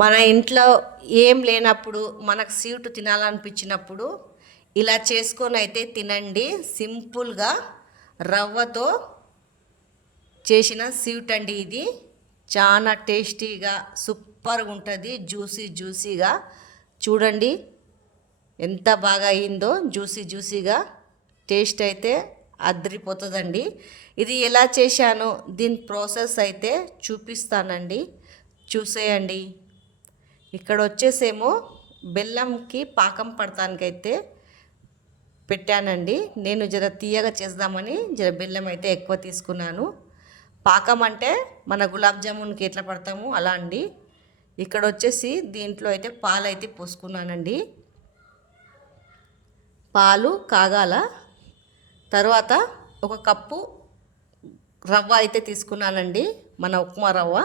మన ఇంట్లో ఏం లేనప్పుడు మనకు స్వీట్ తినాలనిపించినప్పుడు ఇలా చేసుకొని అయితే తినండి. సింపుల్గా రవ్వతో చేసిన స్వీట్ అండి ఇది. చాలా టేస్టీగా సూపర్గా ఉంటుంది. జ్యూసీగా చూడండి ఎంత బాగా అయిందో. జ్యూసీగా టేస్ట్ అయితే అదిరిపోతుందండి. ఇది ఎలా చేశానో దీని ప్రాసెస్ అయితే చూపిస్తానండి, చూసేయండి. ఇక్కడ వచ్చేసేమో బెల్లంకి పాకం పడటానికైతే పెట్టానండి. నేను జర తీయగా చేద్దామని జర బెల్లం అయితే ఎక్కువ తీసుకున్నాను. పాకం అంటే మన గులాబ్ జామున్కి ఎట్లా పడతాము అలా అండి. ఇక్కడ వచ్చేసి దీంట్లో అయితే పాలు అయితే పోసుకున్నానండి. పాలు కాగాల తర్వాత ఒక కప్పు రవ్వ అయితే తీసుకున్నానండి, మన ఉప్మా రవ్వ.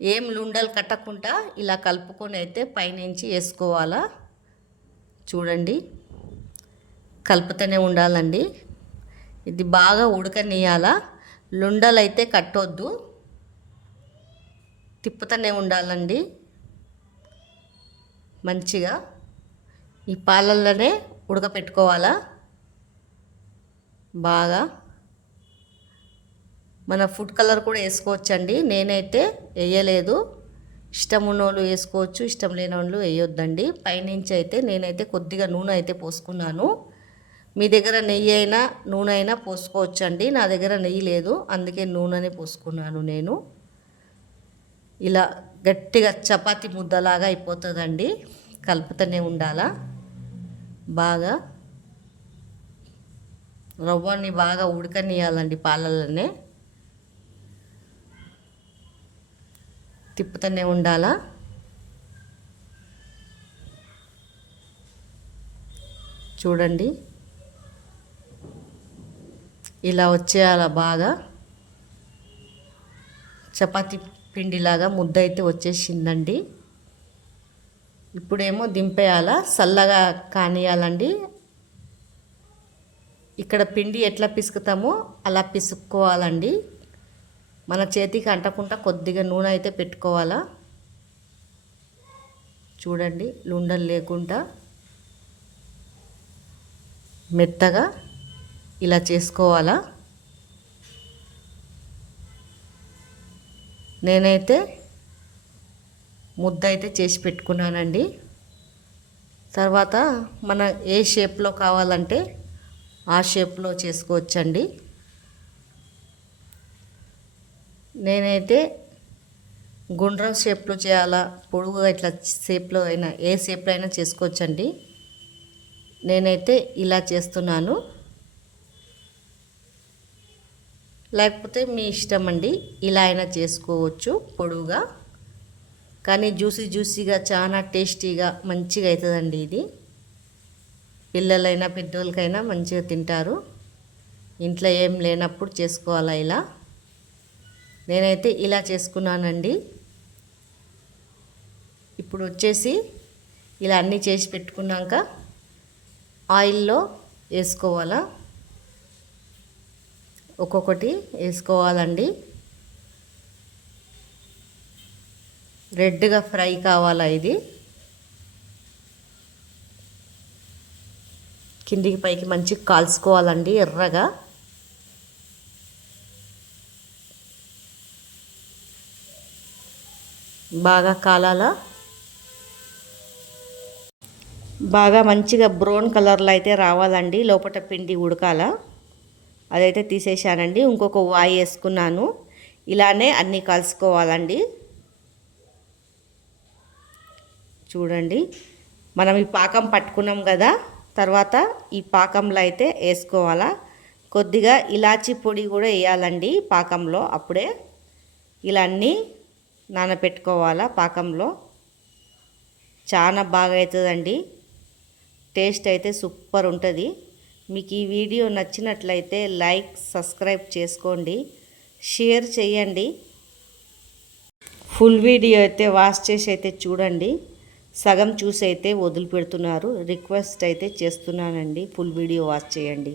ఏం లుండలు కట్టకుండా ఇలా కలుపుకొని అయితే పైనుంచి వేసుకోవాలా. చూడండి కలుపుతూనే ఉండాలండి. ఇది బాగా ఉడకనియాలా. లుండలు అయితే కట్టొద్దు, తిప్పుతూనే ఉండాలండి. మంచిగా ఈ పాలల్లోనే ఉడకపెట్టుకోవాలా బాగా. మన ఫుడ్ కలర్ కూడా వేసుకోవచ్చండి, నేనైతే వేయలేదు. ఇష్టం ఉన్నోళ్ళు వేసుకోవచ్చు, ఇష్టం లేని వాళ్ళు వేయొద్దండి. పైనుంచి అయితే నేనైతే కొద్దిగా నూనె అయితే పోసుకున్నాను. మీ దగ్గర నెయ్యి అయినా నూనె అయినా పోసుకోవచ్చండి. నా దగ్గర నెయ్యి లేదు, అందుకే నూనెనే పోసుకున్నాను నేను. ఇలా గట్టిగా చపాతీ ముద్దలాగా అయిపోతుందండి. కలుపుతూనే ఉండాలా బాగా. రవ్వని బాగా ఉడకనియాలండి పాలల్లోనే, తిప్పుతూనే ఉండాలా. చూడండి ఇలా వచ్చేయాల బాగా. చపాతీ పిండిలాగా ముద్ద అయితే వచ్చేసిందండి. ఇప్పుడేమో దింపేయాలా, చల్లగా కానియాలండి. ఇక్కడ పిండి ఎట్లా పిసుకుతామో అలా పిసుక్కోవాలండి. మన చేతికి అంటకుండా కొద్దిగా నూనె అయితే పెట్టుకోవాలా. చూడండి లుండలు లేకుండా మెత్తగా ఇలా చేసుకోవాలా. నేనైతే ముద్ద అయితే చేసి పెట్టుకున్నానండి. తర్వాత మన ఏ షేప్లో కావాలంటే ఆ షేప్లో చేసుకోవచ్చండి. నేనైతే గుండ్రం షేప్లో చేయాలా, పొడుగుగా ఇట్లా షేప్లో అయినా ఏ షేప్లో అయినా చేసుకోవచ్చండి. నేనైతే ఇలా చేస్తున్నాను, లేకపోతే మీ ఇష్టం అండి, ఇలా అయినా చేసుకోవచ్చు పొడుగుగా. కానీ జ్యూసీగా చాలా టేస్టీగా మంచిగా అవుతుందండి ఇది. పిల్లలైనా పెద్దోళ్ళకైనా మంచిగా తింటారు. ఇంట్లో ఏం లేనప్పుడు చేసుకోవాలా ఇలా. నేనైతే ఇలా చేసుకున్నానండి. ఇప్పుడు వచ్చేసి ఇలా అన్నీ చేసి పెట్టుకున్నాక ఆయిల్లో వేసుకోవాలా. ఒక్కొక్కటి వేసుకోవాలండి. రెడ్గా ఫ్రై కావాలా ఇది. కిందికి పైకి మంచిగా కాల్చుకోవాలండి ఎర్రగా. బాగా కాలాలా. బాగా మంచిగా బ్రౌన్ కలర్లో అయితే రావాలండి. లోపల పిండి ఉడకాల. అదైతే తీసేసానండి. ఇంకొక వాయి వేసుకున్నాను. ఇలానే అన్నీ కలుసుకోవాలండి. చూడండి మనం ఈ పాకం పట్టుకున్నాం కదా, తర్వాత ఈ పాకంలో అయితే వేసుకోవాలా. కొద్దిగా ఇలాచీ పొడి కూడా వేయాలండి పాకంలో. అప్పుడే ఇలా అన్నీ నానబెట్టుకోవాలా పాకంలో. చాలా బాగా అవుతుందండి. టేస్ట్ అయితే సూపర్ ఉంటుంది. మీకు ఈ వీడియో నచ్చినట్లయితే లైక్, సబ్స్క్రైబ్ చేసుకోండి, షేర్ చేయండి. ఫుల్ వీడియో అయితే వాచ్ చేసి అయితే చూడండి. సగం చూసి అయితే వదిలిపెడుతున్నారు. రిక్వెస్ట్ అయితే చేస్తున్నానండి, ఫుల్ వీడియో వాచ్ చేయండి.